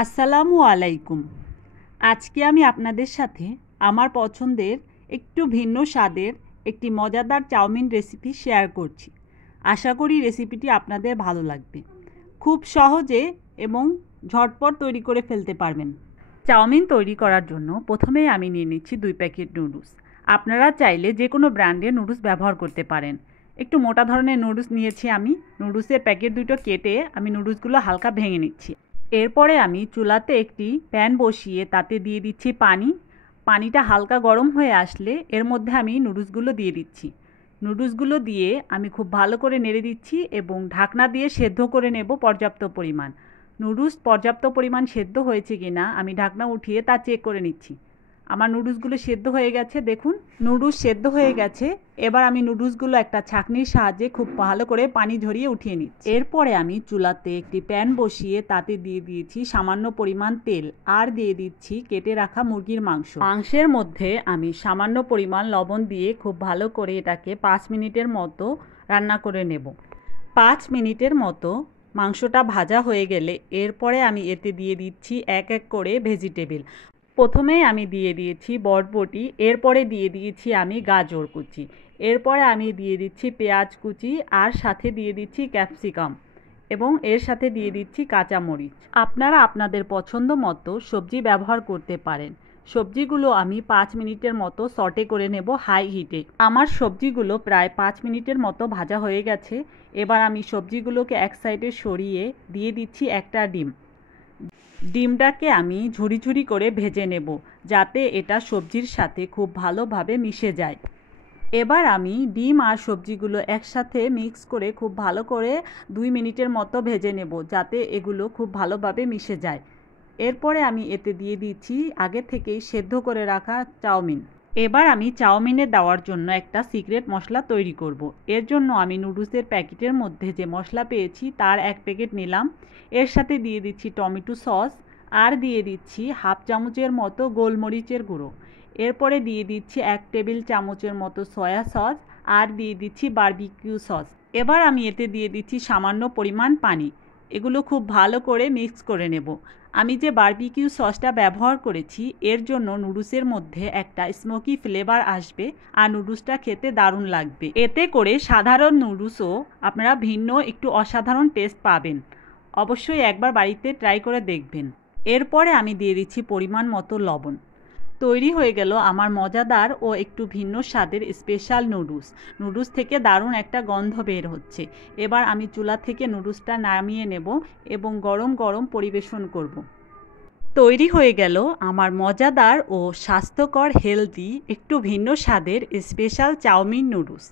আসসালামু আলাইকুম। আজকে আমি আপনাদের সাথে আমার পছন্দের একটু ভিন্ন স্বাদের একটি মজাদার চাউমিন রেসিপি শেয়ার করছি। আশা করি রেসিপিটি আপনাদের ভালো লাগবে। খুব সহজে এবং ঝটপট তৈরি করে ফেলতে পারবেন। চাউমিন তৈরি করার জন্য প্রথমেই আমি নিয়ে নিচ্ছি 2 প্যাকেট নুডলস। আপনারা চাইলে যে কোনো ব্র্যান্ডের নুডলস ব্যবহার করতে পারেন। একটু মোটা ধরনের নুডলস নিয়েছি আমি। নুডলসের প্যাকেট দুটো কেটে আমি নুডলসগুলো হালকা ভেঙে নিচ্ছি। এরপরে আমি চুলাতে একটি প্যান বসিয়ে তাতে দিয়ে দিচ্ছি পানি। পানিটা হালকা গরম হয়ে আসলে এর মধ্যে আমি নুডলসগুলো দিয়ে দিচ্ছি। নুডলসগুলো দিয়ে আমি খুব ভালো করে নেড়ে দিচ্ছি এবং ঢাকনা দিয়ে সেদ্ধ করে নেব পর্যাপ্ত পরিমাণ। নুডলস পর্যাপ্ত পরিমাণ সেদ্ধ হয়েছে কিনা আমি ঢাকনা উঠিয়ে তা চেক করে নিচ্ছি। আমার নুডলসগুলো সেদ্ধ হয়ে গেছে, দেখুন নুডলস সেদ্ধ হয়ে গেছে। এবার আমি নুডলসগুলো একটা ছাঁকনির সাহায্যে খুব ভালো করে পানি ঝরিয়ে উঠিয়ে নিচ্ছি। এরপরে আমি চুলাতে একটি প্যান বসিয়ে তাতে দিয়ে দিয়েছি সামান্য পরিমাণ তেল আর দিয়ে দিচ্ছি কেটে রাখা মুরগির মাংস। মাংসের মধ্যে আমি সামান্য পরিমাণ লবণ দিয়ে খুব ভালো করে এটাকে 5 মিনিটের মতো রান্না করে নেব। 5 মিনিটের মতো মাংসটা ভাজা হয়ে গেলে এরপরে আমি এতে দিয়ে দিচ্ছি এক এক করে ভেজিটেবল। প্রথমেই আমি দিয়ে দিয়েছি বরবটি, এরপরে দিয়ে দিয়েছি আমি গাজর কুচি, এরপরে আমি দিয়ে দিচ্ছি পেঁয়াজ কুচি আর সাথে দিয়ে দিচ্ছি ক্যাপসিকাম এবং এর সাথে দিয়ে দিচ্ছি কাঁচামরিচ। আপনারা আপনাদের পছন্দ মতো সবজি ব্যবহার করতে পারেন। সবজিগুলো আমি 5 মিনিটের মতো সটে করে নেব হাই হিটে। আমার সবজিগুলো প্রায় 5 মিনিটের মতো ভাজা হয়ে গেছে। এবার আমি সবজিগুলোকে এক সাইডে সরিয়ে দিয়ে দিচ্ছি একটা ডিম। ডিমটাকে আমি ঝুরি ঝুরি করে ভেজে নেব যাতে এটা সবজির সাথে খুব ভালোভাবে মিশে যায়। এবার আমি ডিম আর সবজিগুলো একসাথে মিক্স করে খুব ভালো করে 2 মিনিটের মতো ভেজে নেব যাতে এগুলো খুব ভালোভাবে মিশে যায়। এরপরে আমি এতে দিয়ে দিচ্ছি আগে থেকেই সেদ্ধ করে রাখা চাউমিন। এবার আমি চাউমিনে দেওয়ার জন্য একটা সিক্রেট মশলা তৈরি করব। এর জন্য আমি নুডলসের প্যাকেটের মধ্যে যে মশলা পেয়েছি তার 1 প্যাকেট নিলাম। এর সাথে দিয়ে দিচ্ছি টমেটো সস আর দিয়ে দিচ্ছি হাফ চামচের মতো গোলমরিচের গুঁড়ো। এরপরে দিয়ে দিচ্ছি 1 টেবিল চামচের মতো সয়া সস আর দিয়ে দিচ্ছি বারবিকিউ সস। এবার আমি এতে দিয়ে দিচ্ছি সামান্য পরিমাণ পানি। এগুলো খুব ভালো করে মিক্স করে নেব। আমি যে বারবিকিউ সসটা ব্যবহার করেছি এর জন্য নুডলসের মধ্যে একটা স্মোকি ফ্লেভার আসবে আর নুডলসটা খেতে দারুণ লাগবে। এতে করে সাধারণ নুডলসও আপনারা ভিন্ন একটু অসাধারণ টেস্ট পাবেন। অবশ্যই একবার বাড়িতে ট্রাই করে দেখবেন। এরপরে আমি দিয়ে দিচ্ছি পরিমাণ মতো লবণ। তৈরি হয়ে গেল আমার মজাদার ও একটু ভিন্ন স্বাদের স্পেশাল নুডলস। নুডলস থেকে দারুণ একটা গন্ধ বের হচ্ছে। এবার আমি চুলা থেকে নুডলসটা নামিয়ে নেব এবং গরম গরম পরিবেশন করব। তৈরি হয়ে গেল আমার মজাদার ও স্বাস্থ্যকর হেলদি একটু ভিন্ন স্বাদের স্পেশাল চাউমিন নুডলস।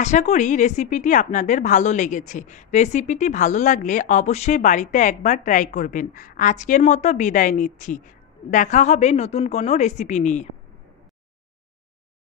আশা করি রেসিপিটি আপনাদের ভালো লেগেছে। রেসিপিটি ভালো লাগলে অবশ্যই বাড়িতে একবার ট্রাই করবেন। আজকের মতো বিদায় নিচ্ছি। দেখা হবে নতুন কোনো রেসিপি নিয়ে।